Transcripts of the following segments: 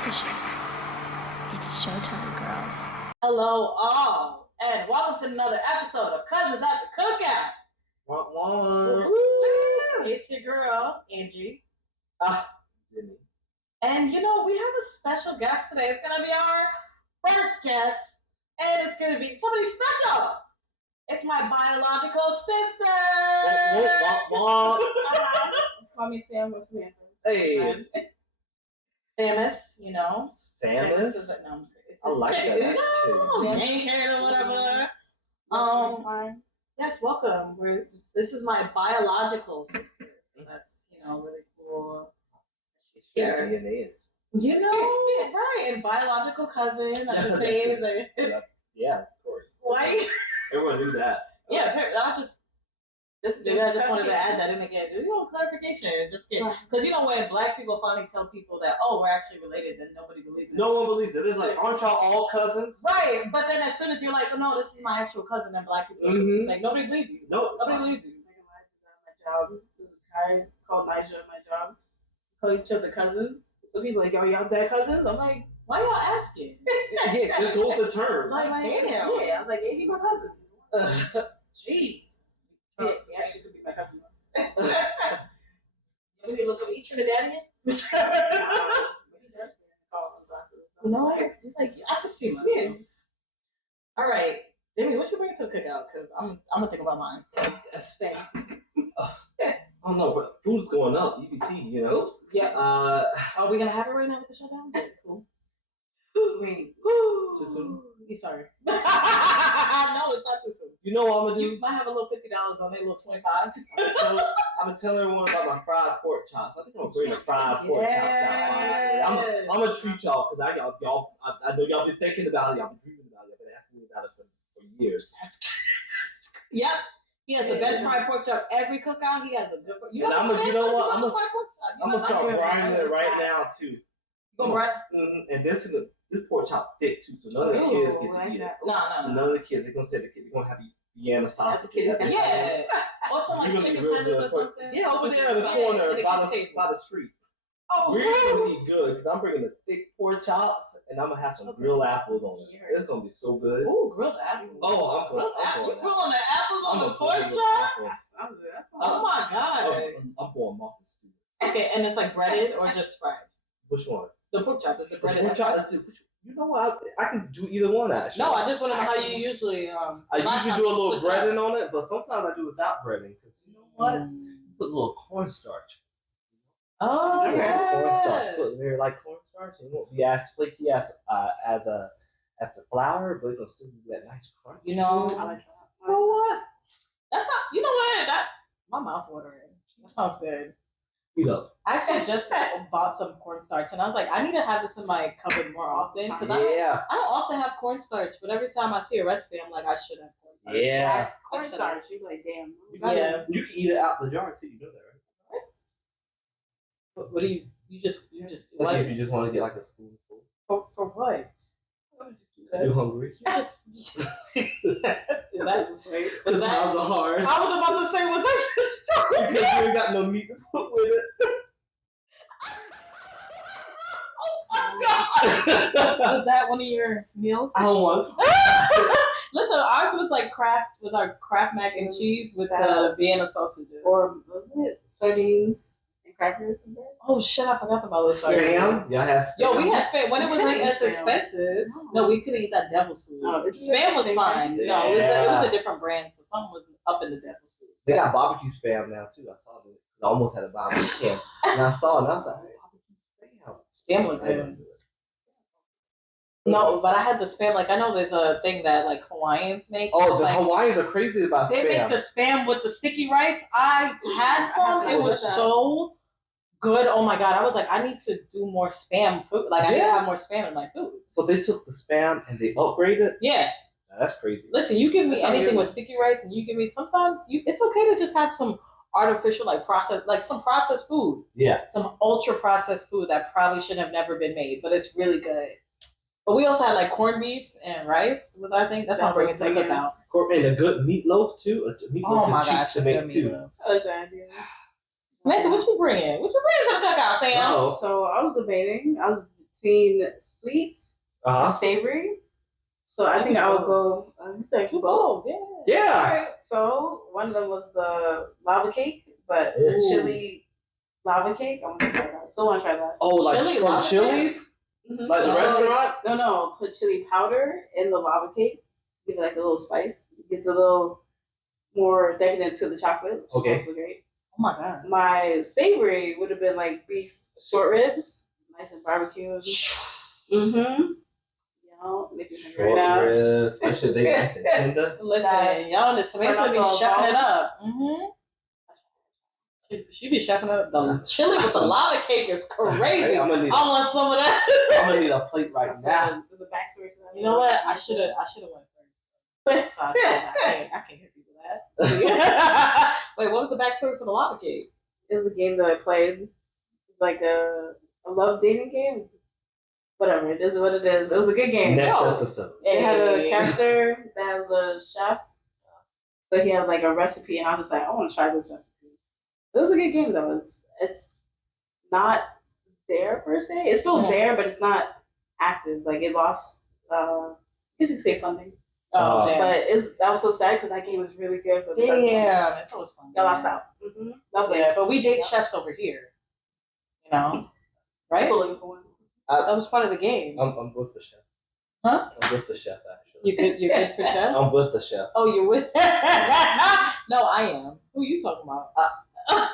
position. It's showtime, girls. Hello, all, and welcome to another episode of Cousins at the Cookout. It's your girl, Angie. Jimmy. And you know, we have a special guest today. It's going to be our first guest, and it's going to be somebody special. It's my biological sister. Call me Sam or Samantha. Hey. Samus, you know. Samus? Is it? No, I'm just kidding. I like that. That's cute. Gang Karen or whatever. Yes, welcome. This is my biological sister. So that's, really cool. She's here. DNA is. Right. And biological cousin. That's the same. Yeah, of course. Why? Everyone knew that. Yeah, I just wanted to add that in again. Clarification. Just kidding. Because when black people finally tell people that, we're actually related, then nobody believes it. No one believes it. It's like, aren't y'all all cousins? Right. But then as soon as you're like, no, this is my actual cousin, then black people like nobody believes you. Nobody believes you. My job. This is Kai called Nigel at my job. Call each other cousins. So people like, y'all dead cousins? I'm like, why y'all asking? Yeah, just go with the term. Like damn. Yeah, I was like, be my cousin. Jeez. Yeah, he actually could be my cousin. We need to look up each Trinidadian. I can see myself. All right, Demi, what you bring to the cookout? Because I'm gonna think about mine. Stay. I don't know, but food's going up. EBT, Yeah. Are we gonna have it right now with the shutdown? Cool. Wait. Too soon? Sorry. No, it's not too soon. You know what I'm gonna do? You might have a little $50 on it, a little $25. I'm gonna tell everyone about my fried pork chops. I think I'm gonna bring the fried pork chops out. I'm gonna treat y'all because I know y'all been thinking about it. Y'all been dreaming about it. Y'all been asking me about it for years. Yep. He has the best fried pork chop every cookout. He has a good. You know what? I'm gonna start grinding it right now too. And this pork chop thick too, so none of the kids get to eat it. No. None of the kids. They're gonna say they're gonna have Vienna sausages. Yeah. Or some like chicken tenders or something. Yeah, over there in the corner by the street. Oh, we're gonna eat good because I'm bringing the thick pork chops and I'm gonna have some grilled apples on it. It's gonna be so good. Ooh, grilled apples. Oh, I'm grilled apples. You grilling the apples on the pork chop? Oh my god. I'm going off the stew. Okay, and it's like breaded or just fried? Which one? The pork chop. Is it breaded? Pork chop. You know what? I can do either one actually. No, I just want to know how you usually. I usually do a little breading on it, but sometimes I do without breading because you know what? Put a little cornstarch. Oh yeah. Cornstarch. Put there like cornstarch. It won't be as flaky as the flour, but it'll still be that nice crunch. I like that. You know what? That's not. You know what? My mouth watering. That sounds good. I actually just bought some cornstarch, and I was like, I need to have this in my cupboard more often because I don't often have cornstarch, but every time I see a recipe, I'm like, I should have cornstarch. Yeah, cornstarch. You're like, damn. Yeah, you can eat it out the jar too. You know that, right? What do you just? Like if you just want to get like a spoonful. For what? You hungry? Is that right? The times are hard. I was about to say, was that your struggle? Because you ain't got no meat to put with it. Oh my god! Was that one of your meals? I don't want to. Listen, ours was like our Kraft mac and cheese with the Vienna sausages. Or was it sardines and crackers and bread? Oh shit! I forgot about the Spam. Y'all had spam. Yo, we had spam when it was like as expensive. No, we couldn't eat that devil's food. Spam was fine. Yeah. No, it was a different brand, so something was up in the devil's food. They got barbecue spam now too. I saw it. I almost had a barbecue can, and I saw it. And I was like, barbecue spam. Spam was good. No, but I had the spam. Like I know there's a thing that like Hawaiians make. Oh, the Hawaiians are crazy about spam. They make the spam with the sticky rice. I had some. It was so good. Oh my god! I was like, I need to do more spam food. Like I need to have more spam in my food. So they took the spam and they upgraded it. Yeah. That's crazy. Listen, you give me anything with sticky rice, and you give me sometimes. It's okay to just have some artificial, some processed food. Yeah. Some ultra processed food that probably should have never been made, but it's really good. But we also had like corned beef and rice was our thing. That's what I'm bringing to the cookout. And a good meatloaf too. Meatloaf is cheap to make too. I like that idea. Samantha, what you bringing? What you bringing to the cookout, Sam? So I was debating. I was between sweets or savory. So I think I would go. You said both. Yeah. Alright, so one of them was the lava cake, but the chili lava cake. I want to try that. Still want to try that. Oh, like Chili from lava Chili's? Mm-hmm. Like the restaurant? No. Put chili powder in the lava cake. Give it like a little spice. It gives a little more decadent to the chocolate. Which is also great. Oh my god. My savory would have been like beef short ribs, nice and barbecued. Mm-hmm. You know, making it right now. Ribs, especially they nice and tender. Listen, y'all, the Samantha be chefing it up. Mm-hmm. She be chefing it up. The chili with the lava cake is crazy. I want some of that. I'm gonna need a plate right now. There's a backstory to that. You know what? I should have went first. So I can't hit people with that. Wait, what was the backstory for the lava cake? It was a game that I played. It's like a love dating game. Whatever, it is what it is. It was a good game. Next episode. It had a character that was a chef. So he had like a recipe, and I was just like, I want to try this recipe. It was a good game though. It's not there per se. It's still there, but it's not active. Like it lost, I guess you could say funding. Oh, damn. But that was so sad because that game was really good. But damn, it's always fun. Y'all lost out. Mm-hmm. Yeah, but we date chefs over here. You know, right? Still looking for one. That was part of the game. I'm with the chef. Huh? I'm with the chef actually. You're good for chef? I'm with the chef. Oh, you're with? No, I am. Who are you talking about?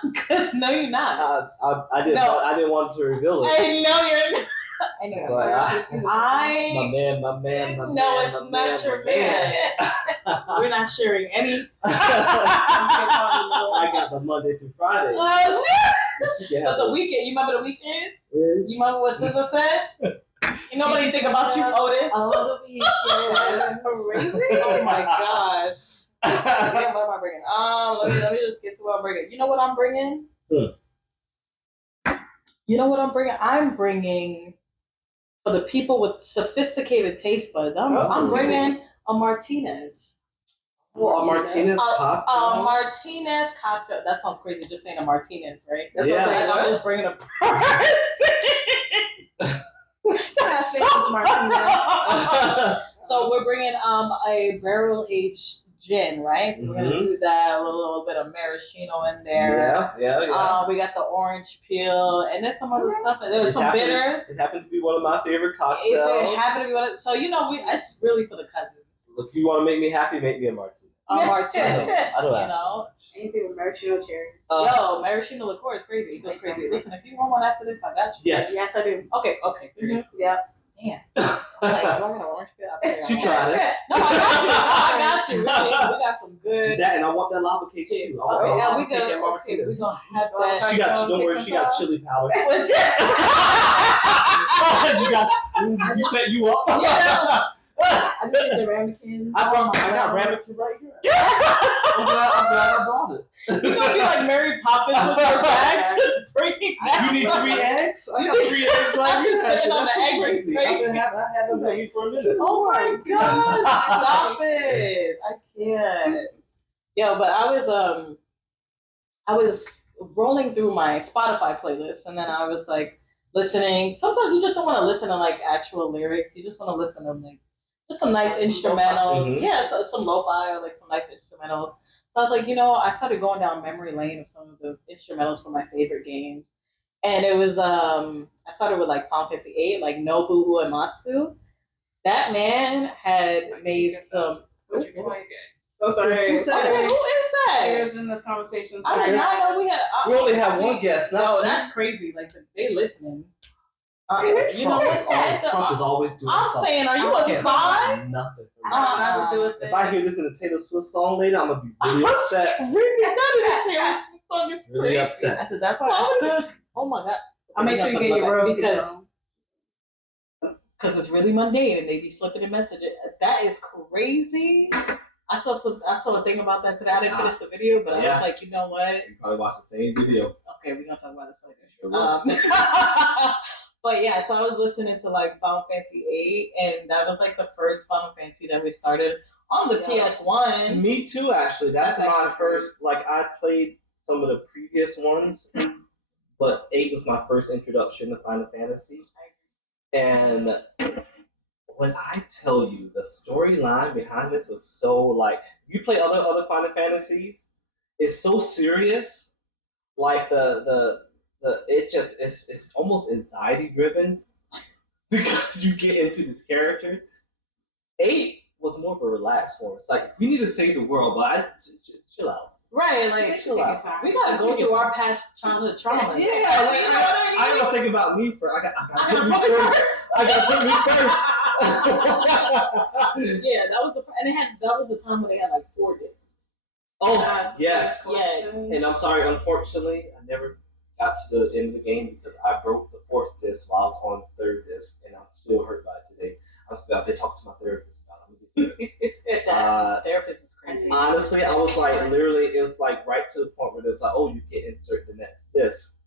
Because no, you're not. I didn't want to reveal it. I know you're not. I know. My man. No, it's not your man. We're not sharing any. I got the Monday through Friday. But the weekend, you remember the weekend? You remember what SZA said? You know what you think about you, Otis? Oh, the weekend. That's crazy. Oh my gosh. Damn, what am I bringing? Let me just get to what I'm bringing. You know what I'm bringing? You know what I'm bringing? I'm bringing, for the people with sophisticated taste buds, I'm bringing a Martinez. Well, a Martinez cocktail? A Martinez cocktail. That sounds crazy, just saying a Martinez, right? That's yeah. Like I'm just bringing a person. So we're bringing a barrel-aged gin, right? So we're gonna do that with a little bit of maraschino in there. Yeah. We got the orange peel, and there's some other stuff. There's some bitters. It happens to be one of my favorite cocktails. It happened to be one. So it's really for the cousins. If you want to make me happy, make me a martini. Martinez. I don't ask anything with maraschino cherries. Yo, maraschino liqueur is crazy. It goes crazy. Listen, if you want one after this, I got you. Yes, I do. Okay. Yeah. Damn. Do I got an orange peel? She tried it. No, I got you. Really, we got some good. That, and I want that lava cake too. Okay, yeah, we're gonna have that. She got. Don't worry, she got chili powder. You set you up. Yeah. I did the ramekin. I got ramekin right here. I'm glad I brought it. You're gonna be like Mary Poppins with your bag, just bringing that. You need 3 eggs? I got 3 eggs right I'm here. just sitting on the That's egg crazy. I had those eggs for a minute. Oh my god! Stop it! I can't. Yo, but I was rolling through my Spotify playlist, and then I was like listening. Sometimes you just don't want to listen to like actual lyrics. You just want to listen to like just some nice instrumentals. Mm-hmm. Yeah, so some lo-fi or like some nice instrumentals. So I was like, I started going down memory lane of some of the instrumentals from my favorite games. And it was, I started with like Final Fantasy VIII, like Nobu Uematsu. That man had made some. So sorry. Who is that? Cheers in this conversation. I did not know we had. We only have one guest. No, that's crazy. Like they listening. You know what's that? Trump is always doing something. I'm saying, are you a spy? Nothing. Nothing to do with it. If I hear this in a Taylor Swift song later, I'm gonna be really upset. Really? Not in a Taylor Swift song. You're really crazy. upset. I said that part. Oh my god. I'll make sure you get your royalties because it's really mundane and they be slipping in messages. That is crazy. I saw a thing about that today. I didn't finish the video, but I was like, you know what? You probably watched the same video. Okay, we're gonna talk about this later. But yeah, so I was listening to like Final Fantasy VIII, and that was like the first Final Fantasy that we started on the PS1. Me too, actually. That's my first. Like I played some of the previous ones, but 8 was my first introduction to Final Fantasy. And when I tell you the storyline behind this was so like, you play other Final Fantasies, it's so serious. Like it's almost anxiety driven because you get into these characters. 8 was more of a relaxed form. It's like, we need to save the world, but chill out. Right, like chill out. We gotta go through our past childhood traumas. Yeah, like, you know what I mean? I gotta think about me first. I gotta put me first. Yeah, that was that was the time when they had like 4 discs. Oh yes, yeah. And I'm sorry, unfortunately, I never got to the end of the game because I broke the 4th disc while I was on the 3rd disc, and I'm still hurt by it today. I've been talking to my therapist about it. Therapist is crazy. Honestly, I was like, literally, it was like right to the point where it's like, oh, you can insert the next disc,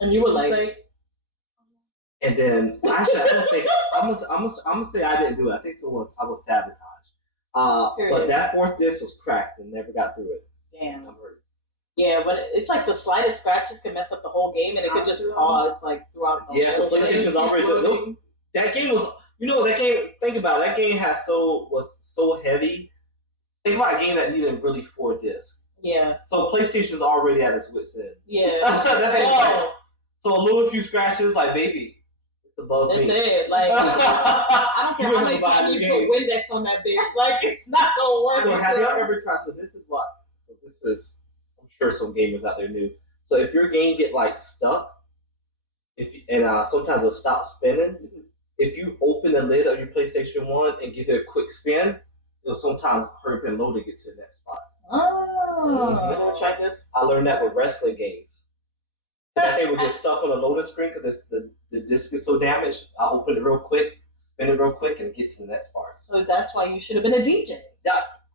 and you were like, and then actually, I don't think I'm gonna say I didn't do it. I think I was sabotage. But that 4th disc was cracked and never got through it. Damn. I'm hurt. Yeah, but it's like the slightest scratches can mess up the whole game, and it could just pause like throughout the whole game. PlayStation's already doing. That game was. You know that game? Think about it. That game was so heavy. Think about a game that needed really 4 discs. Yeah. So PlayStation's already at its wit's end. Yeah. So a little few scratches, like, baby, it's above That's me. it. Like, I don't care how many times you put Windex on that bitch. Like, it's not gonna work. So have y'all ever tried? So this is. I'm sure some gamers out there knew. So if your game get like stuck, sometimes it'll stop spinning. If you open the lid of your PlayStation 1 and give it a quick spin, it'll sometimes hurry and load to get to that spot. Oh. Try this. I learned that with wrestling games. That they would get stuck on the loading screen because the disc is so damaged. I open it real quick, spin it real quick, and get to the next part. So that's why you should have been a DJ.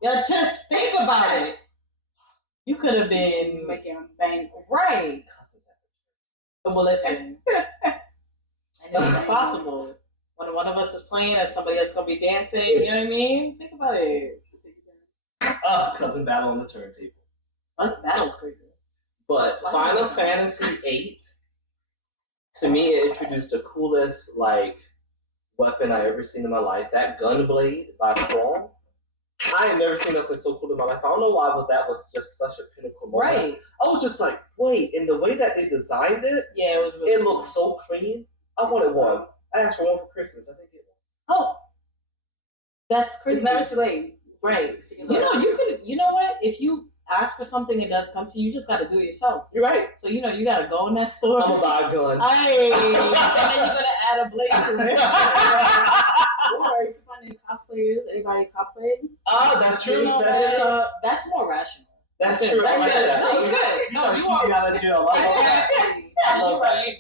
Yeah, just think about it. You could have been making bang. Right. Well, listen. And it's possible. When one of us is playing and somebody else gonna be dancing, you know what I mean? Think about it. Cousin battle on the turntable. That was crazy. But Final Fantasy VIII, to me, it introduced the coolest weapon I ever seen in my life. That Gunblade by Squall. I had never seen nothing so cool in my life. I don't know why, but that was just such a pinnacle moment. Right. I was just like, wait, and the way that they designed it, yeah, it was really cool. Looked so clean. I wanted one. I asked for one for Christmas. I didn't get one. Oh, that's crazy. It's never too late. Right. You know what? If you ask for something and it does come to you, you just got to do it yourself. You're right. So, you got to go in that store. I'm going to buy a gun. Hey, and then you're going to add a blade to it. Or you can find any cosplayers. Anybody cosplaying? Oh, that's true. That's more rational. That's true. That's good. No, you are out of jail. Exactly. You're right.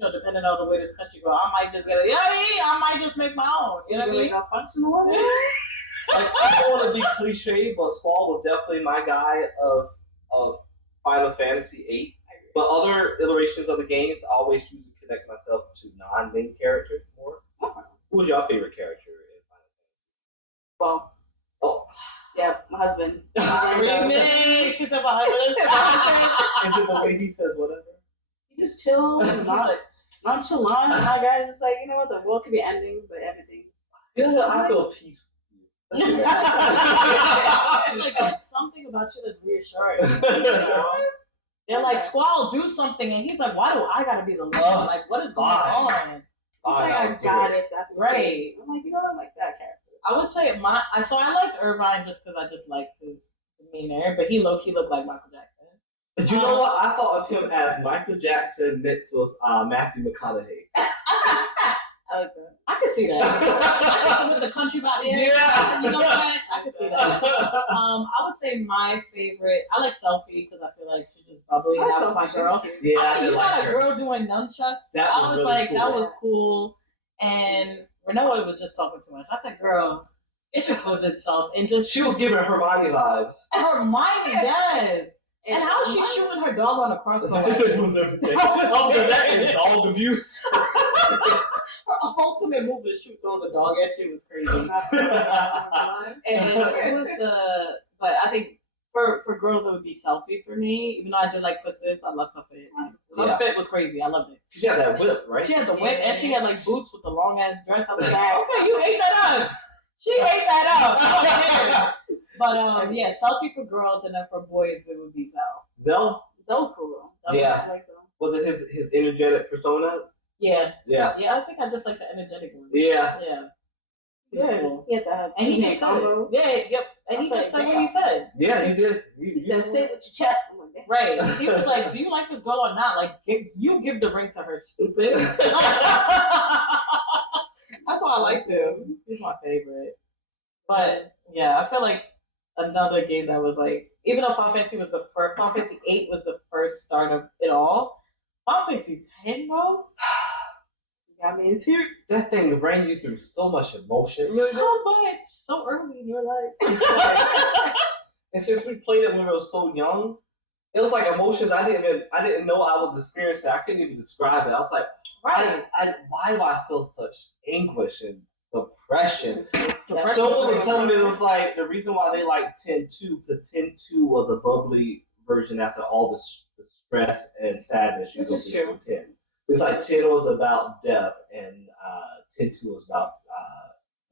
But depending on the way this country go, I might just I might just make my own. You know what I mean? A functional one. I don't want to be cliche, but Squall was definitely my guy of Final Fantasy VIII. But other iterations of the games, I always used to connect myself to non-main characters more. Who was your favorite character in Final Fantasy? Well, yeah, my husband. Remix. She's my husband. Is it the way he says whatever? He just chill, nonchalant. My guy just like, you know what, the world could be ending, but everything's fine. Yeah, I feel peaceful. Like there's something about you that's reassuring. They're like, Squall, do something, and he's like, why do I gotta be the leader? Like, what is going on? He's like, I got it if that's the case. I'm like, I like that character. I would say I liked Irvine just because I just liked his demeanor, but he low-key looked like Michael Jackson. But you know what? I thought of him as Michael Jackson mixed with Matthew McConaughey. I like that. I could see that. With the country vibe. Yeah. You know what? I could see that. I would say my favorite. I like Selfie because I feel like she's just bubbly. That was my girl. Yeah, you got a girl doing nunchucks. I was really like, cool. That was cool. And Renoa was just talking too much. I said, girl, it included itself and just. She was giving Hermione vibes. Hermione, yes. And how is she shooting her dog on a crossbow? That was everything. Other than that, and dog abuse. Her ultimate move is shoot throwing the dog at you was crazy. And it was but I think For girls, it would be Selfie for me. Even though I did like Puss, I loved her fit. Her fit was crazy. I loved it. She had that whip, right? She had the whip, and she had like boots with the long ass dress. I was like, you ate that up. She ate that up. But yeah, Selfie for girls, and then for boys, it would be Zell. Zell? Zell was cool. Yeah. Was it his energetic persona? Yeah. Yeah. Yeah, I think I just like the energetic one. Yeah. Yeah. Yeah, cool. he had that. And he just said it. Yeah, yep. And he just said what he said. Yeah, he did. He said, "Say it with your chest." Right. He was like, "Do you like this girl or not? Like, give the ring to her, stupid." That's why I liked him. He's my favorite. But yeah, I feel like another game that was like, even though Final Fantasy was the first, Final Fantasy 8 was the first start of it all. Final Fantasy 10, bro. Got me in tears. That thing ran you through so much emotion. So much. So early in your life. And since we played it when we were so young, it was like emotions I didn't know I was experiencing. I couldn't even describe it. I was like, right. Why do I feel such anguish and depression? Depression. Someone was telling me it was like the reason why they like 10-2, because 10-2 was a bubbly version after all the stress and sadness you go through in 10. It's like 10 was about death, and 10-2 was about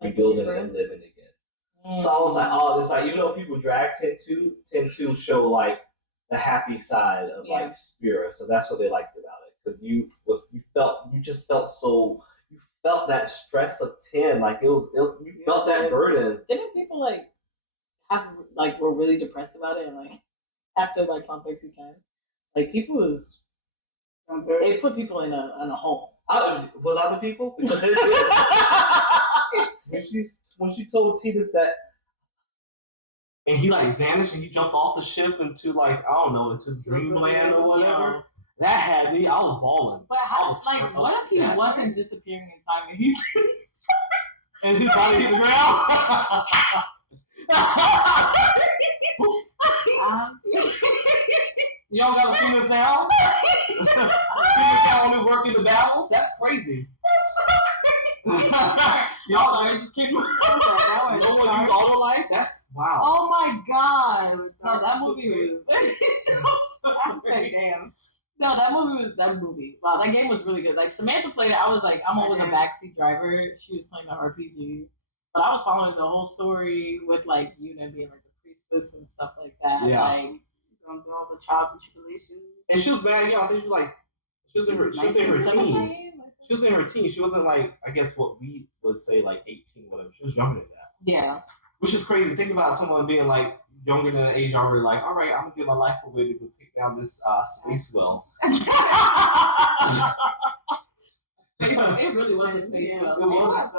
rebuilding and living again. So I was like, oh, it's like, even though people drag 10-2, 10-2 show like the happy side of like spirit. So that's what they liked about it. Because you just felt so, you felt that stress of 10, like it was you felt that burden. Didn't people were really depressed about it, and like after like Final Fantasy 10, like people was. They put people in a home. Was other people? Because when she told Titus that, and he like vanished and he jumped off the ship into like into dreamland or whatever. That had me. I was balling. But how? Like, what if he wasn't disappearing in time and he and his body hit the ground? Y'all gotta figure this out? Figure this out only working the battles? That's crazy. Y'all sorry, just came. No one used auto life? That's wow. Oh my gosh. No, that movie was I said damn. No, that movie. Wow, that game was really good. Like Samantha played it, I was like, I'm always a backseat driver. She was playing the RPGs. But I was following the whole story with like Yuna being like the priestess and stuff like that. Yeah. Like going through all the trials and tribulations. And she was bad, I think she was in her teens. She was in her teens. She wasn't like, I guess what we would say like 18 or whatever. She was younger than that. Yeah. Which is crazy. Think about someone being like younger than the age already like, all right, I'm gonna give my life away to go take down this space well. It really was a space well. It was.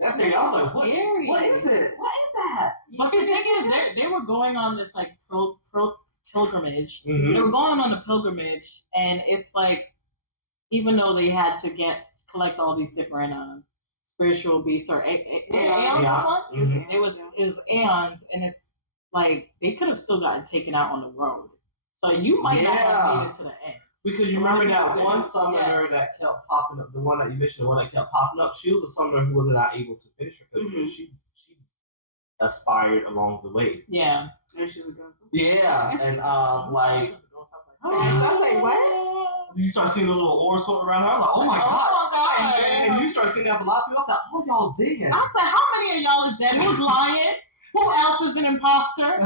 That thing, I was like, what is it? What is that? But the thing is, they were going on this like pilgrimage. Mm-hmm. They were going on a pilgrimage, and it's like, even though they had to collect all these different spiritual beasts or aeons. Mm-hmm. It was aeons, and it's like they could have still gotten taken out on the road. So you might not have made it to the end. Because you remember that one summoner that kept popping up, the one that you mentioned, the one that kept popping up, she was a summoner who was not able to finish her because she aspired along the way. Yeah. And she's a ghost. Yeah, and I was like, what? You start seeing the little oars floating around her. I was like, oh my god. And you start seeing that for a lot of people. I was like, oh, y'all dead. I said, how many of y'all is dead? Who's lying? Who else is an imposter?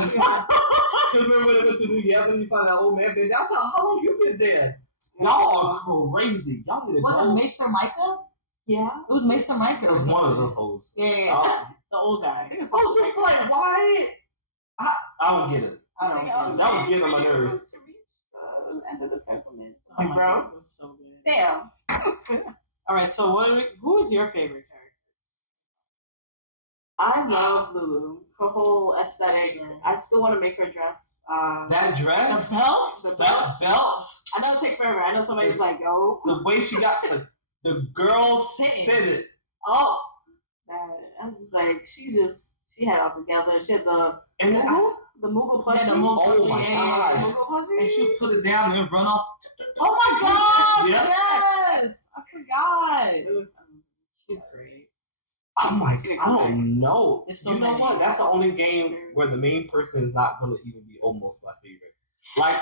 So remember when they went to New York and you find that old man dead? I was like, how long you been dead? Y'all are crazy. Y'all need to Was it Maester Micah? Yeah. It was Maester Micah. It was one of those hoes. Yeah. The old guy. I was just like, why? I don't get it. I don't get it. That was getting on my nerves. End of the pilgrimage. Oh my bro. God, it was so good. Damn. All right, so who is your favorite character? I love Lulu. Her whole aesthetic. I still want to make her dress. That dress? The belts? The belts. Belts. I know it take forever. I know somebody's like, yo. The way she got the girl said it. Oh. I was just like, she had it all together. She had the Moogle plushie. Yeah, the Moogle Oh my gosh. gosh. And she put it down and run off. Oh my god! Yeah. Yes! I forgot. She's great. I'm like, I don't know. It's so you know many. what? That's the only game where the main person is not going to even be almost my favorite. Like,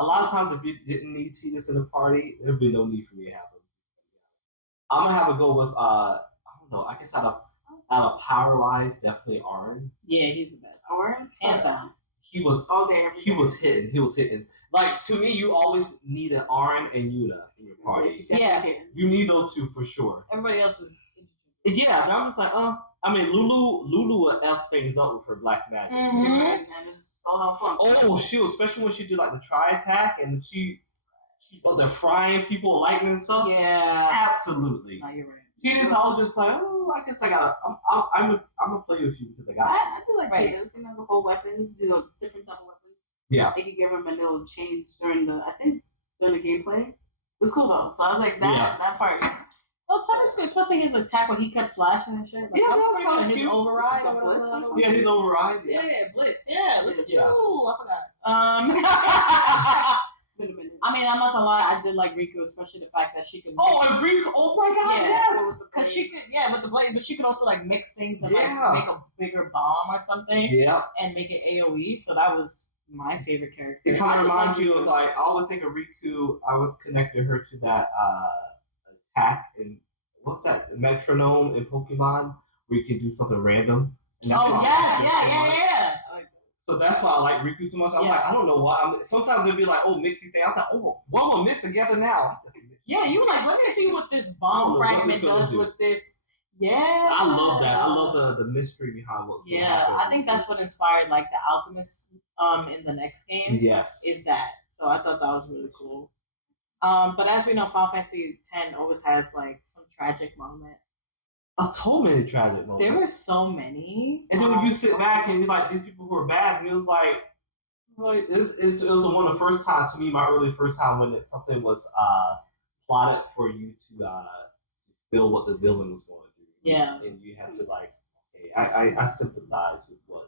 a lot of times if you didn't need Tidus in the party, there'd be no need for me to have him. I'm going to have a go with, I don't know, I guess out of power-wise, definitely Arn. Yeah, he's the best. Arn? Hands down. He was all there. He was hitting. Like, to me, you always need an Arn and Yuna in your party. Yeah. You need those two for sure. Everybody else is. Yeah, and I'm just like, I mean, Lulu would F things up with her black magic. Mm-hmm. And it's so fun. Oh, especially when she do like the tri attack and they're frying people with lightning and stuff. Yeah. Absolutely. No, you're right. Tidus, I was just like, I guess I gotta. I'm gonna play with you because I got you. I feel like Tidus, the whole weapons, different type of weapons. Yeah. They could give him a little change during the gameplay. It was cool though. So I was like, that part. Oh, Tidus, especially his attack when he kept slashing and shit. Like, Yeah, that was kind of his cute. override. Or whatever. Yeah, his override. Yeah, Blitz. Yeah, look at you. I forgot. It's been a minute. I mean, I'm not gonna lie. I did like Riku, especially the fact that she could. Oh, and Riku! Oh my God! Yeah, Yes. because she could. Yeah, with the blade, but she could also like mix things and Yeah. like make a bigger bomb or something Yeah. and make it AOE. So that was my favorite character. It kind of reminds you Riku. of like I would think of Riku. I would connect her to that attack in what's that metronome in Pokemon where you can do something random. And that's Oh why I yes, like her so much. yeah. So that's why I like Riku so much. I'm Yeah. like, I don't know why. Sometimes it'd be like, oh, mixy thing. I was like, oh, what will mix together now? Yeah, you were like, let me see what this Oh, bomb what fragment it's gonna does do. with this. Yeah. I love that. I love the mystery behind what's going to Yeah, happen. I think that's what inspired like the alchemist in the next game. Yes. Is that. So I thought that was really cool. But as we know, Final Fantasy X always has like some tragic moments. So many tragic moments. There were so many. And then when you sit back and you're like, these people who are bad, and it was like it was one of the first times, to me, my early first time when something was plotted for you to feel what the villain was going to do. Yeah. And you had to like, okay, I sympathize with what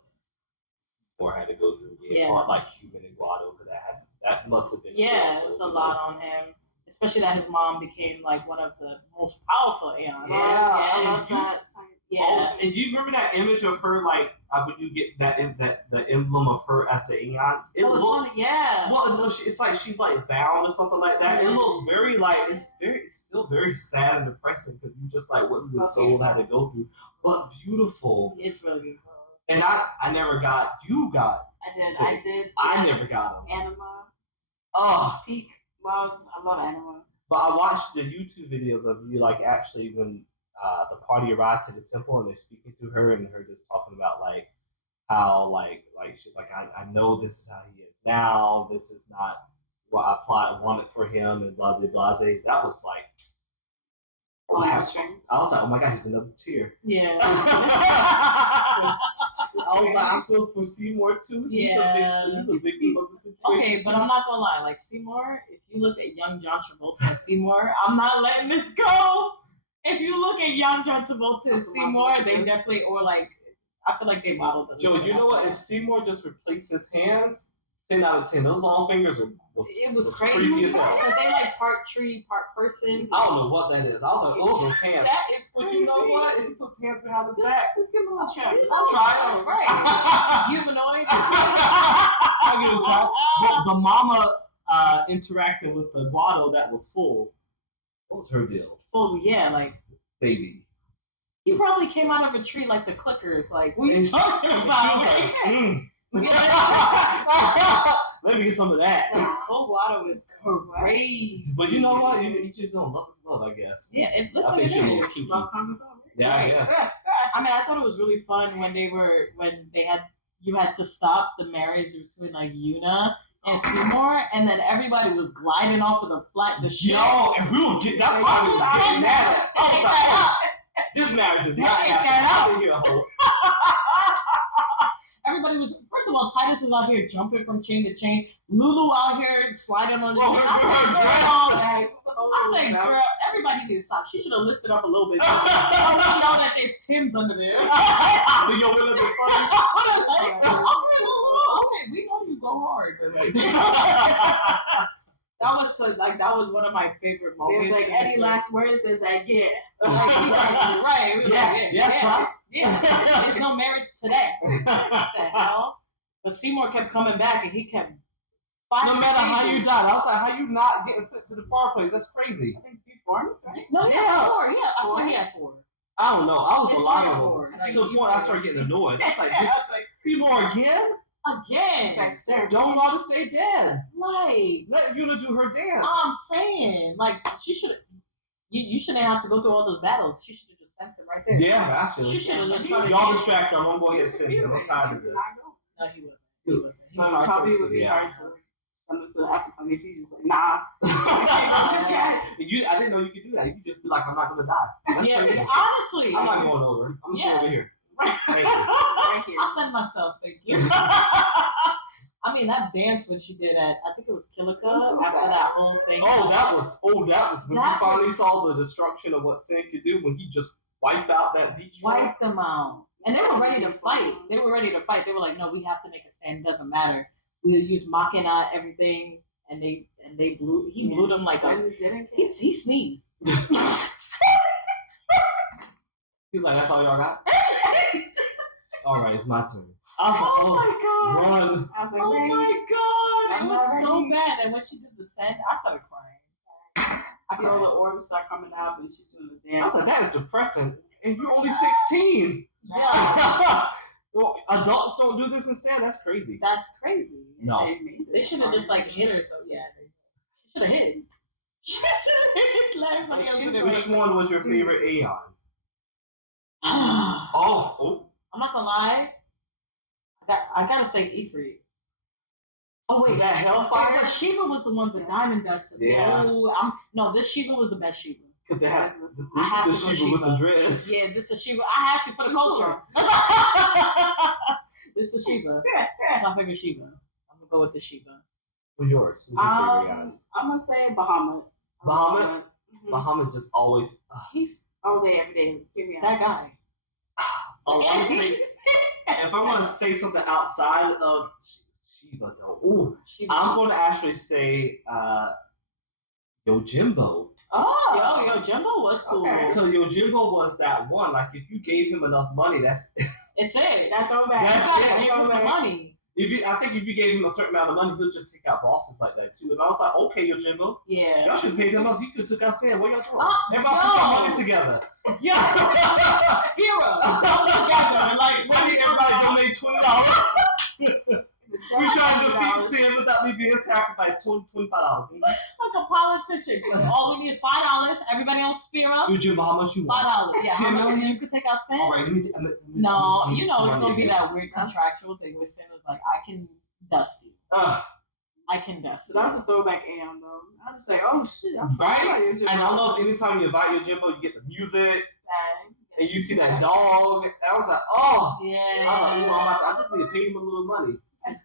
Thor had to go through. Yeah. Or like Human and Guado, but that must have been. Yeah, it was a lot on him. Especially that his mom became like one of the most powerful Aeons. Yeah, I and love that. Yeah. Oh, and do you remember that image of her like when you get that the emblem of her as the Aeon? It Oh, it's looks funny, yeah. well, no, it's like she's like bound or something like that. It looks very like it's still very sad and depressing because you just like what this soul had to go through, but beautiful. It's really beautiful. And I never got you got. I did. I never got them. Anima. Oh, Peak. I love Anima. but I watched the YouTube videos of you like actually when the party arrived to the temple and they're speaking to her and her just talking about like how like she's like I know this is how he is now. This is not what I wanted for him and blase blase. That was like I was like, oh my God, he's another tear. Yeah. I was like, I feel for Seymour too. He's a victim of the situation. Okay, but I'm not gonna lie. Like Seymour, if you look at young John Travolta and Seymour, I'm not letting this go. If you look at young John Travolta and Seymour, they definitely I feel like they modeled it. Joe, you know what? If Seymour just replaced his hands, 10 out of 10. Those long fingers was crazy. creepy as hell. Because they like part tree, part person. I don't know what that is. I was like, those are his hands. That is But you know what? If he puts hands behind his back, Just give him a little check. I'll try it. Right. Humanoid. I'll give it a try. But the mama interacting with the Guado that was full, what was her deal? Full, yeah, like Baby. he probably came out of a tree like the clickers. Like, what are you And talking she about? was like, let me get some of that. Full Guado is crazy. But you know what? You just don't love his love, I guess. Yeah, I listen, think it she's a little is. kinky. Love comments on it. Yeah, I guess. I mean, I thought it was really fun when you had to stop the marriage between like Yuna and Seymour, and then everybody was gliding off of the ship. Yo, and we was getting that party was getting mad at. I was like, oh, this marriage is not happening. I hear a whole. Everybody was, first of all, Tidus was out here jumping from chain to chain. Lulu out here sliding on the Oh, chain. I say, girl, everybody needs to stop. She should have lifted up a little bit. Oh, we know that there's Tim's under there. Yo, wouldn't it be funny? Okay, Lulu, okay, we know you go hard. But like, that was one of my favorite It moments. was like, any last words? There's like, yeah. Right. We were like, yes, right. Yeah. There's no marriage to that. What the hell? But Seymour kept coming back and he kept No matter how you died, I was like, how you not getting sent to the fireplace? That's crazy. I think 3 forms, right? No, he had 4. Yeah, I swear he had 4. I don't know. I was a lot of Four. them. To the point I started getting annoyed. I was like, Seymour again? Again. It's like, sir, Don't let her stay dead. Like, Let Yuna do her dance. I'm saying, like, she should. You shouldn't have to go through all those battles. She should have just sent him right there. Yeah, actually. She should have just started. Y'all distract her. I'm gonna go ahead and send him. I'm tired of this. No, he wasn't. He wasn't. So He's hard probably to. would be Yeah. hard to send it to the African if he's just like, nah. I didn't know you could do that. You could just be like, I'm not gonna die. That's Yeah, crazy. honestly. I'm not going over. I'm just over here. Thank you. Right here. I'll send myself. Thank you. I mean, that dance when she did at, I think it was Killica So after sad. that whole thing. That was when That we finally was- saw the destruction of what Sin could do when he just wiped out that beach. Wipe them out. And they were ready to fight. They were like, no, we have to make a stand. It doesn't matter. We'll use Machina, everything. And they blew, he blew them like he sneezed. He's like, that's all y'all got? All right, it's my turn. I was Oh like, my God. run. I was like, Oh baby. my God. It I'm was so already- bad. And when she did the send, I started crying. I see all the orbs start coming out and she's doing the I dance. was like, that is depressing. And you're only 16. Yeah. Well, adults don't do this instead? That's crazy. That's crazy. No. They should have just like hit her. So yeah, she should have hit. She should have hit. Like everybody else did. Which one was your favorite Aeon? I'm Oh. not gonna lie. I gotta say Ifrit. Oh wait, Is that Hellfire? But Shiva was the one with Diamond Dust. Yeah. No, this Shiva was the best Shiva. Because they have I have this to go is the Shiva with the Shiva. dress. Yeah, this is Shiva. I have to for the culture. This is Shiva. That's my favorite Shiva. I'm gonna go with the Shiva. Who's yours? Who's your favorite Aeon? I'm gonna say Bahamut. Bahamut? Mhm. Bahamut just always. He's All day, every day. Hear me out. that guy. If I want to say something outside of Shiva, though, ooh, Shiva. I'm going to actually say Yojimbo. Oh, Yo, Jumbo was cool. Okay. Because Yojimbo was that one. Like, if you gave him enough money, that's. It's it. That throwback. That's Give him the money. I think if you gave him a certain amount of money, he'll just take out bosses like that too. And I was like, okay, Yojimbo, Yeah. y'all should pay him else. You could have took out Sam. What y'all doing? Oh, Everybody put your money together. Yeah. Spiro. Like, why did everybody donate $20? We trying to defeat Sam without me being sacrificed $25. Like a politician. All we need is $5. Everybody on Spiro. Yojimbo, how much you want? $5. Yeah. 10 how much million? you could take out Sam? All right, let me No, let me you know get it's some gonna be money that weird contractual thing where Sam was like, I can dust you. I can dust So you. that's a throwback Aeon though. I was like, oh shit, I'm Right? into And I love anytime you invite Yojimbo, you get the music, that. and you see that dog. I was like, oh. Yeah. I was like, ooh, I just need to pay him a little money.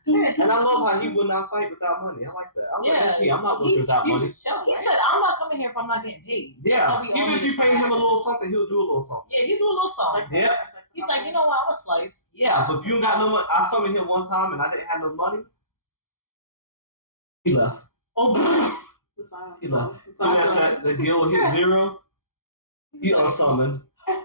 And I love how he would not fight without money. I like that. I was like, that's me. I'm not working without money. He's just chilling, He right? said, I'm not coming here if I'm not getting paid. Yeah. So we Even always if you pay him a try. little something, he'll do a little something. Yeah, you do a little something. Yeah. He's like, you know what, I'm a slice. Yeah, but if you don't got no money, I summoned him one time and I didn't have no money. He left. Oh, The silence. He left. The Soon as silence. the guild hit 0, he unsummoned. And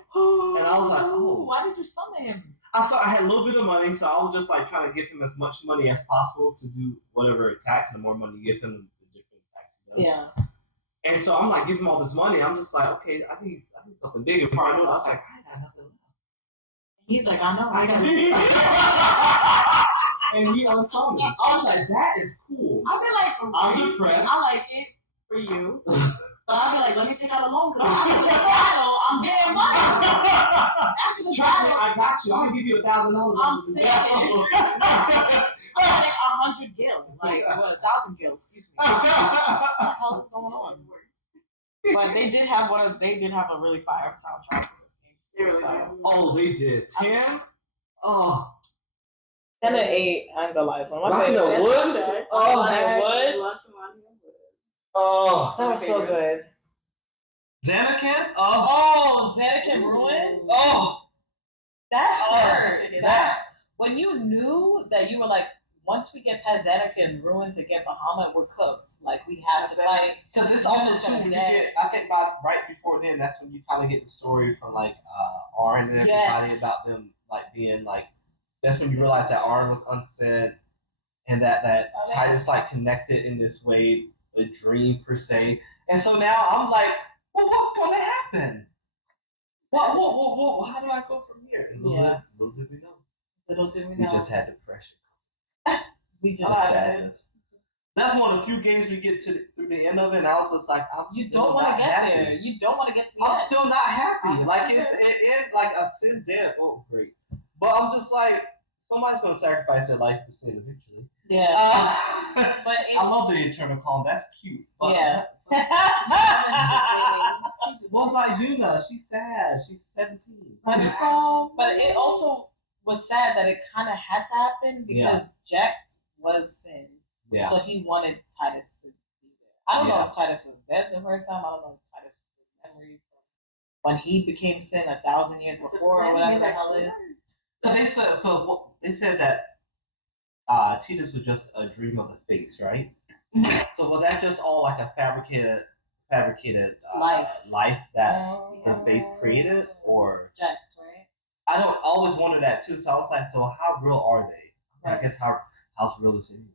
I was like, oh. Why did you summon him? I had a little bit of money, so I was just like trying to give him as much money as possible to do whatever attack. The more money you give him, the different attacks he does. Yeah. And so I'm like, give him all this money. I'm just like, okay, I need something big. And part of it, I was like, I got nothing left. He's like, I know. I got And he unsummoned. I was like, that is cool. I'll be like, I'm depressed. I like it for you. But I'll be like, let me take out a loan because after the battle, I'm getting money. After the Trust me, battle, I got you. I'm gonna give you $1,000. I'm saying. I'm like 100 gil. Like, what, 1,000 gil, excuse me. What the hell is going on? But they did have a really fire soundtrack for this game. They really So, did. Oh, they did. 10? Oh. 10 and 8, I ain't gonna lie. So Rock in the That's Woods? okay. Oh, Woods? Oh. that was so good. Xanakin? Oh, Xanakin Ruins? Oh. That hurt. Shit, That when you knew that you were like once we get past Xanarchy and Ruins and get Bahamut, we're cooked. Like we have to fight. Because this also Unit's too gonna when you dead. get, I think right before then, that's when you kind of get the story from like Arn and everybody Yes. about them like being like. That's when you realize that Arn was unsent, and that Titus like connected in this way, a dream per se. And so now I'm like, well, what's gonna happen? What? How do I go from here? And little did we know. Little did we We know. just had depression. We just Sadness. That's one of the few games we get to through the end of it, and I was just like, you don't want to get happy. there. You don't want to get to the I'm end. still not happy. I'm Like still it like a sin dead. Oh great. But I'm just like, somebody's gonna sacrifice their life for sin eventually. Yeah. But I love the eternal calm. That's cute. But, Yeah. What about Yuna? She's sad. She's 17. But it also was sad that it kind of had to happen because Jack was sin. Yeah. So he wanted Titus to be there. I don't know if Titus was dead the first time. I don't know if Titus' memory from when he became sin 1,000 years before or whatever the hell is. They said that Titus was just a dream of the face, right? So was that just all like a fabricated life that the faith created, or Jack, right? I don't always wonder that too. So I was like, so how real are they? I guess how's real is anyone?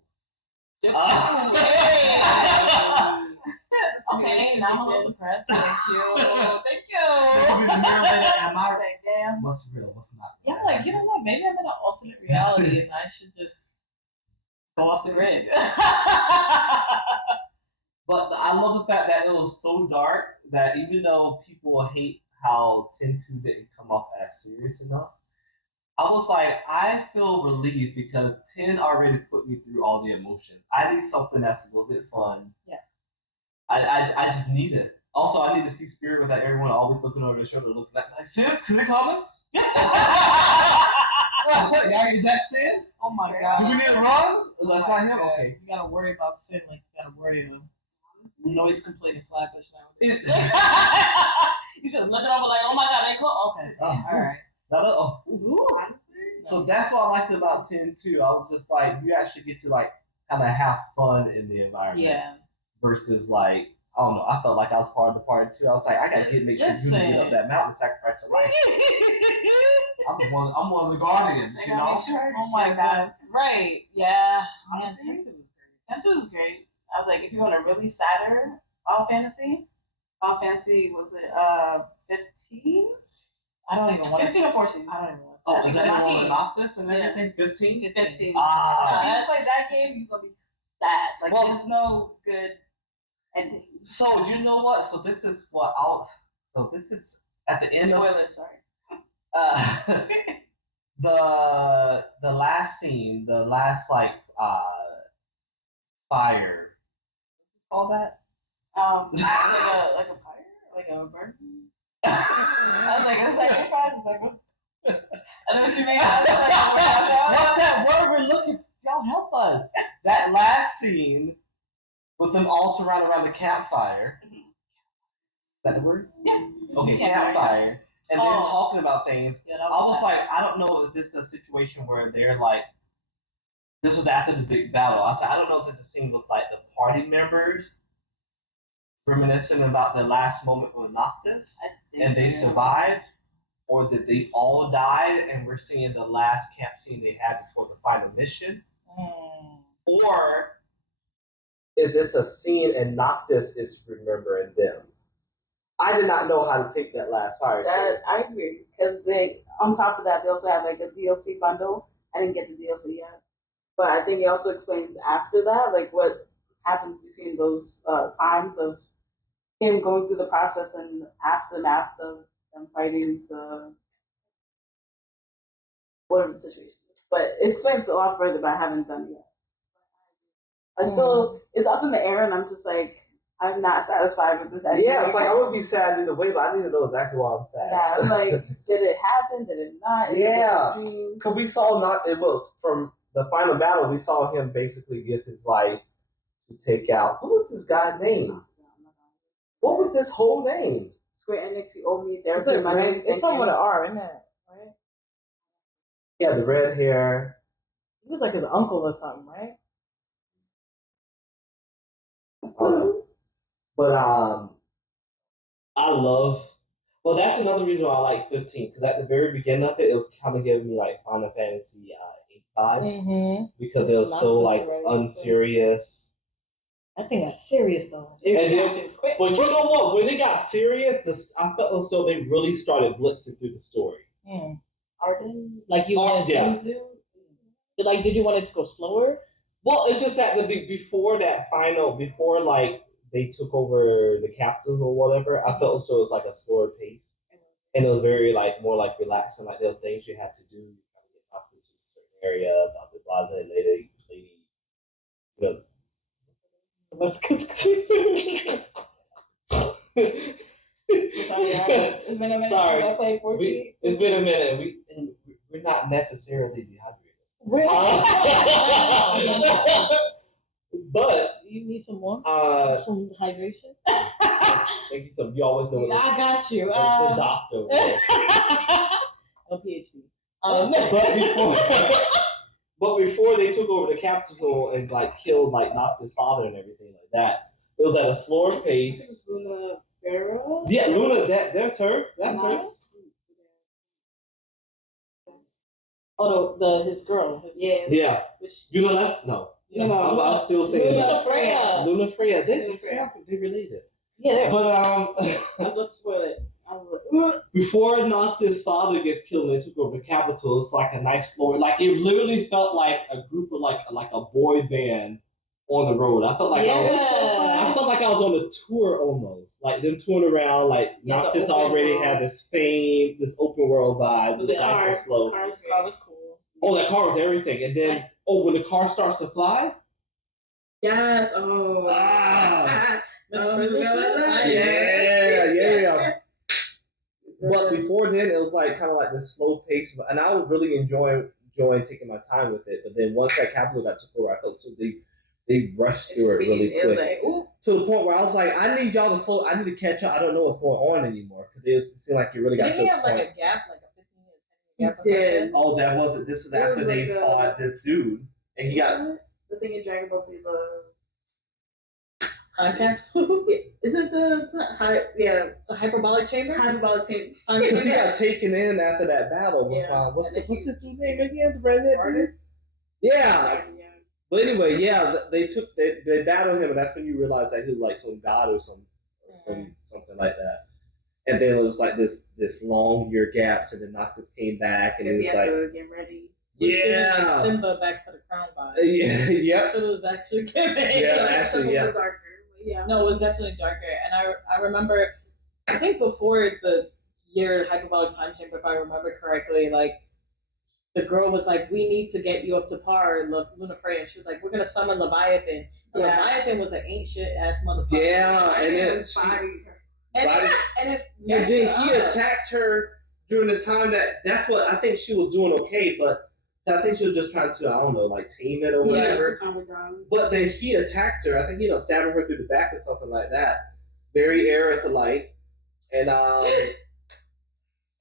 Okay, now I'm a little depressed. Thank you. Am I like, damn. What's real? What's not? Yeah, I'm like, you know what? Maybe I'm in an alternate reality and I should just go off the grid. But I love the fact that it was so dark that even though people hate how 10-2 didn't come off as serious enough, I was like, I feel relieved because 10 already put me through all the emotions. I need something that's a little bit fun. Yeah. I just need it. Also, I need to see Spirit without everyone always looking over their shoulder, looking at like, sis, can they coming? Is that Sin? Oh my god. Do we need to run? That's not him? God. Okay. You gotta worry about Sin like you gotta worry of him. Noise completing Flatbush now. You just looking over like, oh my god, they cool? Okay. Alright. So that's what I liked about 10 too. I was just like, you actually get to like kind of have fun in the environment. Yeah. Versus like, I don't know, I felt like I was part of the party too. I was like, I gotta make sure you get up that mountain and sacrifice your life. I'm one of the guardians, you know? Oh my god. Right. Yeah. Man, 10-2 was great. 10-2 was great. I was like, if you want a really sadder Final Fantasy was it 15? I don't even want 15 or 14. I don't even want. Oh, is that the one with Noctis and everything? 15? 15. If you play that game, you're gonna be sad. Like there's no good ending. So you know what? So this is what this is at the end Spoilers, sorry. The last scene, the last like fire. What do you call that? Like a fire? Like a burn? I was like, it's sacrifice. It's like, what's... I know what you mean. What's that word we're looking? Y'all help us. That last scene with them all surrounded around the campfire. Is that the word? Yeah. Okay, campfire. And then talking about things. Yeah, I was like, I don't know if this is a situation where they're like, this was after the big battle. I said, I don't know if this is a scene with like the party members reminiscing about the last moment with Noctis and they survived, or did they all die and we're seeing the last camp scene they had before the final mission? Or is this a scene and Noctis is remembering them? I did not know how to take that last fire scene. I agree, because they, on top of that, they also had like a DLC bundle. I didn't get the DLC yet, but I think it also explains after that, like what happens between those times of him going through the process and aftermath of them fighting the whatever the situation is. But it explains a lot further, but I haven't done it yet. I still, it's up in the air, and I'm just like, I'm not satisfied with this. Yeah, it's like I would be sad either way, but I need to know exactly why I'm sad. Yeah, it's like, did it happen? Did it not? Yeah, because we saw from the final battle, we saw him basically give his life to take out. What was this guy's name? What was this whole name? Square Enix, you owe me therapy. It's something with an R, isn't it? Right? Yeah, the red hair. was like his uncle or something, right? But I love. Well, that's another reason why I like 15 because at the very beginning of it, it was kind of giving me like Final Fantasy 8 vibes because it was so like unserious. I think that's serious though. And then, but you know what? When it got serious, I felt as though they really started blitzing through the story. Arden, like you wanted to. Like, did you want it to go slower? Well, it's just that before like they took over the capital or whatever, I felt as though it was like a slower pace, and it was very like more like relaxed and like there were things you had to do. You kind of get off to a certain area, Dr. Plaza, and lady, you know. That's because. Sorry, guys. It's been a minute since I played 14. It's been a minute. We're not necessarily dehydrated. Really? But you need some more? Some hydration? Thank you so much. You always know. I got you. The doctor. No PhD. But before they took over the capital and like killed, like knocked his father and everything like that, it was at a slower pace. Luna Farrow? Yeah, Luna. That's her. That's her. Oh, his girl. Yeah. You know that? No. No. I'm still saying Luna Freya. Luna Freya. They related. Yeah. But I was about to spoil it. I was like, before Noctis' father gets killed and they took over the capital, it's like a nice story. Like it literally felt like a group of like a boy band on the road. I felt like I was on a tour almost. Like them touring around, like Noctis already had this fame, this open world vibe, just nice and slow. Car was cool. Oh, that car was everything. And then when the car starts to fly. Yes. Oh. Yeah. But before then, it was like kind of like this slow pace, and I was really enjoying taking my time with it. But then once that capital got took over, I felt so they rushed through it really quick. It was like, to the point where I was like, I need y'all to slow. I need to catch up. I don't know what's going on anymore because it seemed like you really got to. Did he have like a gap, like a 15-year gap? He did. Oh, that wasn't. This was after they fought this dude, and he got the thing in Dragon Ball Z. Time capsule? Isn't the hyperbolic chamber? Hyperbolic chamber. Because he got taken in after that battle. With, what's this dude's name again? The redhead dude? Yeah. But anyway, they battled him, and that's when you realize that he was like some god or something like that. And then it was like this long year gaps, and then Noctis came back, and he was like, to get ready. Yeah. Like Simba back to the crown vibe. Yeah. So it was actually giving. Yeah, actually, yeah. Darker. Yeah. No, it was definitely darker. And I remember, I think before the year hyperbolic time chamber, if I remember correctly, like the girl was like, "We need to get you up to par, Luna Freya." And she was like, "We're gonna summon Leviathan." And Leviathan was an ancient ass motherfucker. Yeah, and then he attacked her during the time that's what I think she was doing okay, but I think she was just trying to, I don't know, like tame it or whatever. But then he attacked her. I think, stabbing her through the back or something like that. Very Aerith-like. And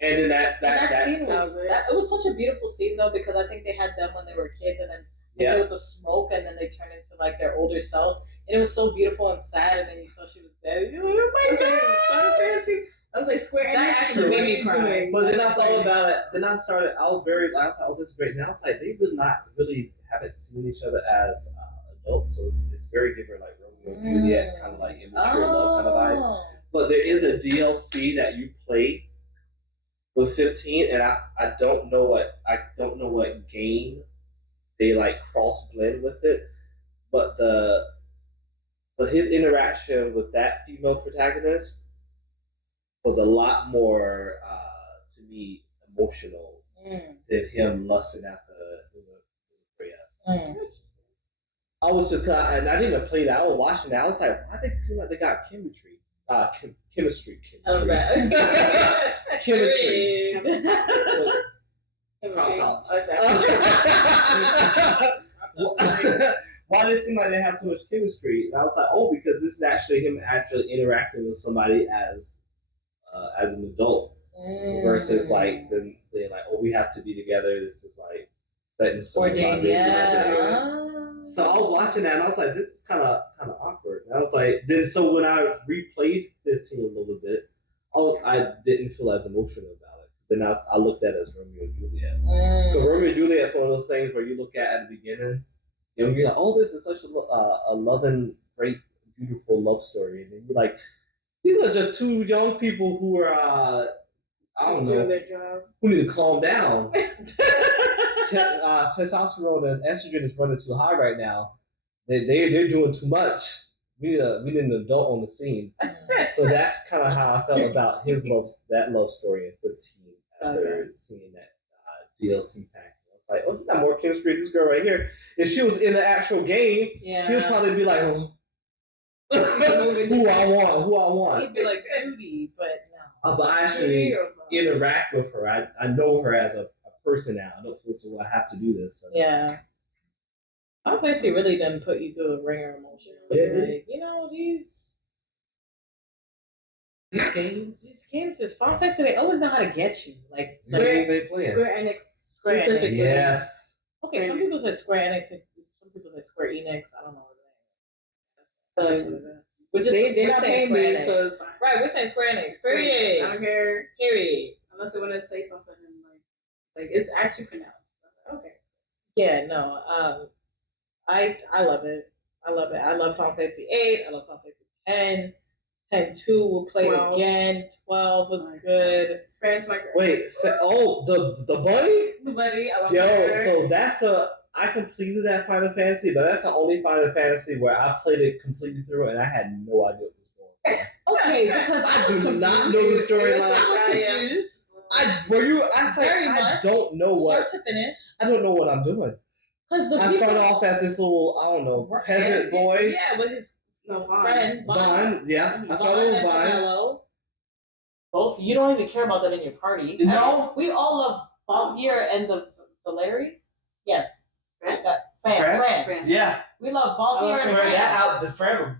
then that scene it was such a beautiful scene though, because I think they had them when they were kids, and then there was a smoke, and then they turned into like their older selves, and it was so beautiful and sad, and then you saw she was dead. You're like, oh my god, Final Fantasy. I was like, Square Enix actually made me cry. But then I thought about it. Then I was very last. Oh, this is great. Now it's like they would not really haven't seen each other as adults, so it's very different, like Romeo and Juliet, kind of like immature love kind of vibes. But there is a DLC that you play with 15, and I don't know what game they like cross blend with it, but his interaction with that female protagonist was a lot more to me emotional than him lusting after Freya. I was just and I didn't even play that. I was watching that. I was like, why they seem like they got chemistry? Chemistry. Oh, right. Chemistry. Crop tops. Why did it seem like they had so much chemistry? And I was like, because this is actually him actually interacting with somebody as an adult versus like then like, we have to be together. This is like set in stone. Ordained, yeah. So I was watching that and I was like, this is kind of awkward. And I was like, then so when I replayed 15 a little bit, I didn't feel as emotional about it. Then I looked at it as Romeo and Juliet. So Romeo and Juliet is one of those things where you look at the beginning, and you're like, oh, this is such a loving, great, beautiful love story. And then you're like, these are just two young people who are, I don't know, who need to calm down. Testosterone and estrogen is running too high right now. They're doing too much. We need an adult on the scene. So that's kind of how I felt about that love story in 15 after seeing that DLC pack. I was like, oh, you got more chemistry with this girl right here. If she was in the actual game, he'll probably be like, oh, who I want. He'd be like Judy, but no. But I actually interact with her. I know her as a person now. I don't feel so I have to do this. So. Yeah. I guess he really didn't put you through a ringer emotion. Like, these games is Final Fantasy. They always know how to get you. Like Square Enix. Specifically. Yes. Okay, some people say Square Enix. Some people say Square Enix. I don't know what it is. They're not paying me, so it's fine. Right, we're saying Square Enix. Period. I don't care. Period. Unless they want to say something and like it's actually pronounced. Okay. Yeah, no. I love it. I love it. I love Final Fantasy 8. I love Final Fantasy 10. 10-2, we'll play 12. It again. 12 was good. Friends like wait, the bunny? The bunny, I love so that's I completed that Final Fantasy, but that's the only Final Fantasy where I played it completely through and I had no idea what was going on. Okay, because I do not know the storyline. I was confused. I don't know what start to finish. I don't know what I'm doing. I started off as this little, I don't know, peasant boy. Yeah, with his friend. Vaughn, yeah. I started with Vaughn. Both, you don't even care about that in your party. No. We all love Balthier and the Valeri. Yes. Fran. Yeah. We love Balthier and Fran.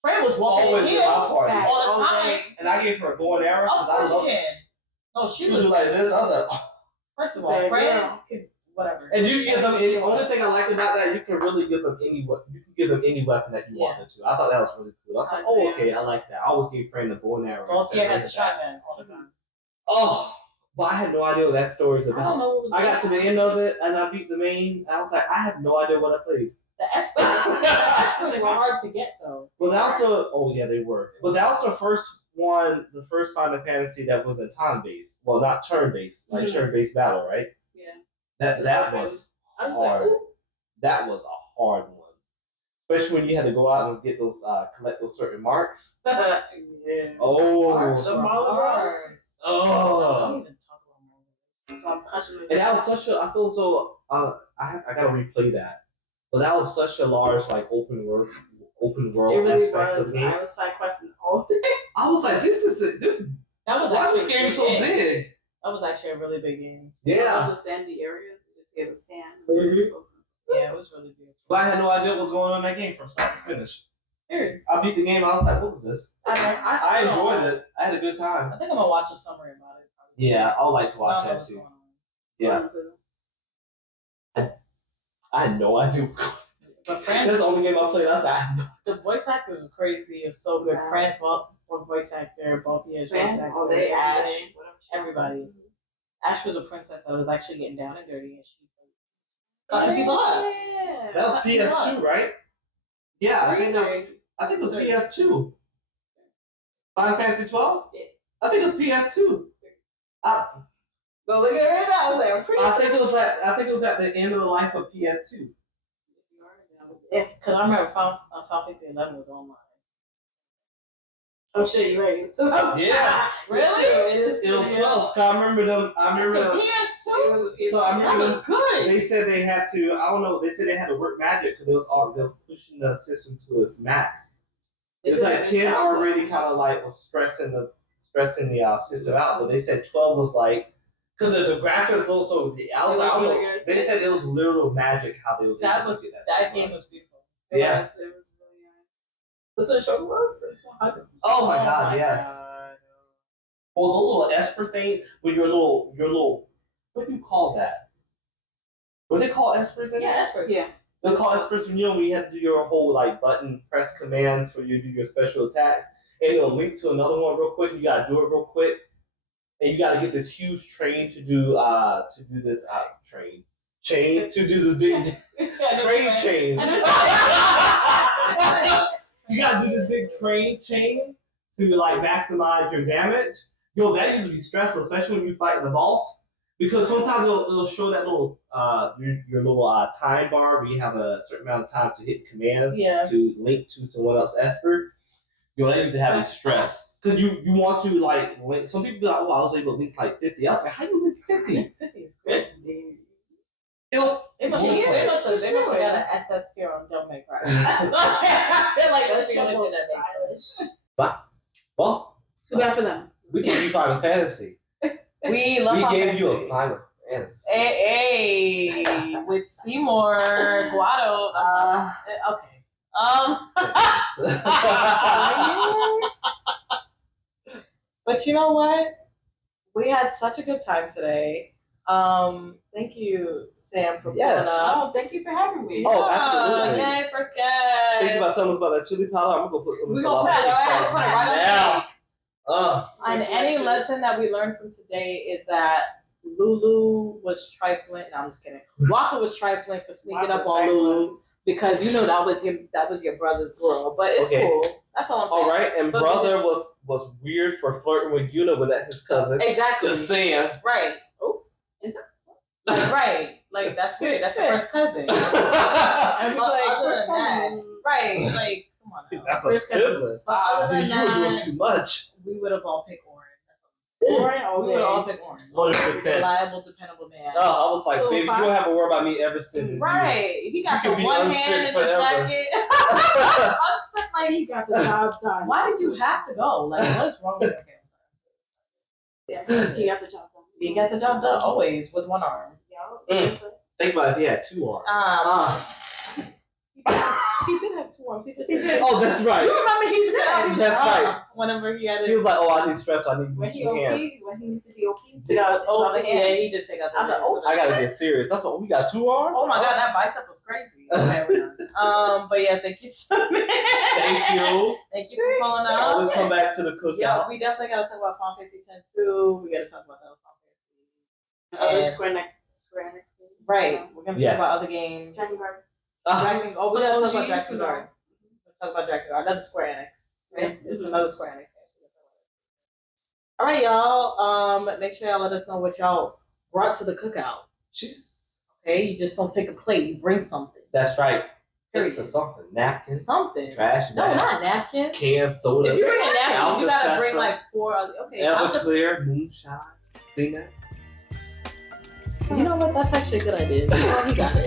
Fran was always in my party. All the time. And I gave her a bow and arrow. Of course you can. No, she was like this. I was like, oh. First of all, Fran could whatever. And you give them any. Only thing I liked about that, you can really give them any. You can give them any weapon that you want them to. I thought that was really cool. I was like, oh, okay, I like that. I always gave Fran the bow and arrow. Well, had the shotgun all the time. Oh, but I had no idea what that story's about. I don't know what was. I got to the end of it and I beat the main. I was like, I have no idea what I played. The Espers were hard to get though. They were. But that was the first one, the first Final Fantasy that was a time based. Well, not turn based, like turn based battle, right? Yeah. That was hard. That was a hard one, especially when you had to go out and get those, collect those certain marks. Yeah. Oh, the Marlborough. Oh. I don't even talk about Marlborough. So I'm passionate. And that was such a. I feel so. I gotta replay that. But that was such a large, like, open world really aspect of the game. I was side questing all day. I was like, this. That was why actually this game so big? That was actually a really big game. Yeah. The sandy areas, you just get the sand. Yeah, it was really beautiful. But I had no idea what was going on in that game from start to finish. Period. I beat the game. I was like, what was this? I enjoyed it. I had a good time. I think I'm gonna watch a summary about it. Probably. Yeah, I would like to watch that too. Yeah. I had no idea what was going on. But that's the only game I played. I was like, the voice actors are crazy. It's so good. Wow. Fran's voice actor, both voice actor, Ash, everybody. Ash was a princess that was actually getting down and dirty, and she got people up. That was PS2, right? Yeah, I think it was PS2. Final Fantasy 12? Yeah. I think it was PS2. Go look at it right now. I was like, I think it was at the end of the life of PS2. Because I remember Final Fantasy 11 was online. Oh shit, you ready? So, yeah. Really? It was 12. I remember them. PS2. So I remember them. Good. They said they had to. I don't know. They said they had to work magic because they were pushing the system to its max. It's like 10 already kind of like was stressing the system out, but they said 12 was like. Because the graphics also, I was like, I don't know. They said it was literal magic how they was able to get that game was beautiful. Yeah. It was really nice. This is Showbox? Oh my god, yes. Well, those little Esper thing with your little, what do you call that? What they call espers in Yeah, it? espers. Yeah. They call espers when you had to do your whole like button press commands for you to do your special attacks. And it'll link to another one real quick. You gotta do it real quick. And you gotta get this huge train to do this chain to do this big train chain. You gotta do this big train chain to like maximize your damage. Yo, that used to be stressful, especially when you fight the boss. Because sometimes it'll show that little your little time bar where you have a certain amount of time to hit commands to link to someone else's Esper. Yo, that used to have me stressed. Because you want to like link. Some people be like, oh, I was able to link like 50. I was like, how do you link 50? 50 is crazy. They must have got an SS tier on Devil May Cry. I feel like that's the only thing that makes sense. Well, too bad for them. We gave you Final Fantasy. We love Final gave Fantasy. you a Final Fantasy. Hey, with Seymour Guado. Okay. But you know what? We had such a good time today. Thank you, Sam, for pulling up. Oh, thank you for having me. Oh, absolutely. Yay, first guest. Think about something about that chili powder. I'm gonna put some. We're gonna put it right on the cake. And any Congratulations. lesson that we learned from today is that Lulu was trifling. No, I'm just kidding. Waka was trifling for sneaking up on Lulu because you know that was your brother's girl. But it's cool. That's all I'm saying. All right, and But brother was weird for flirting with Yuna with that his cousin. Exactly. Just saying. Right. Oh. Right. Like that's weird. That's your first cousin. And we like, Other first than that, cousin. Right. Like, come on now. That's a First sibling. cousins. But other Dude, than you were doing that, too much. we would have all picked Orange. Orange, We would all pick Orange. 100%. Reliable, dependable man. No, I was like, So baby, you fast. don't have to worry about me ever since. Right. He got You the could be one unsick hand in the forever. jacket. Unsick, like, He got the job done. why did you have to go? Like, what's wrong with him? Yeah, he got the job done. He got the job done always with one arm. Mm. Think about if he had two arms. He did have two arms. He just Oh, that's right. You remember he said That's right. whenever he had He his was like, oh, I need stress, so I need when he two hands. OP, when he needs to be OP, yeah, he did take out the I was like, oh, I gotta get serious. I thought, we got two arms? oh my god, that bicep was crazy. Okay, we're done. But yeah, thank you so much. Thank you. Thank you for calling out. Always come back to the cookout. Yeah, we definitely gotta talk about Final Fantasy 10 too. We gotta talk about that Final other Fantasy. Square Enix game. Right. We're gonna Yes. talk about other games. Dragon Guard. Dragon. Oh, we gotta talk about OGs, Dragon Guard. We'll talk about Dragon Guard. Another Square Enix. Right? It's another Square Enix game. All right, y'all. Make sure y'all let us know what y'all brought to the cookout. Jeez. Okay, you just don't take a plate. You bring something. That's right. Period. It's a something. Napkins. Something. Trash No, bags. not napkins. Cans, sodas. If you bring a napkin, you gotta Alka-Seltzer, bring like 4 other. Okay, Alka- Everclear, Moonshine, Kleenex. You know what? That's actually a good idea. You got it.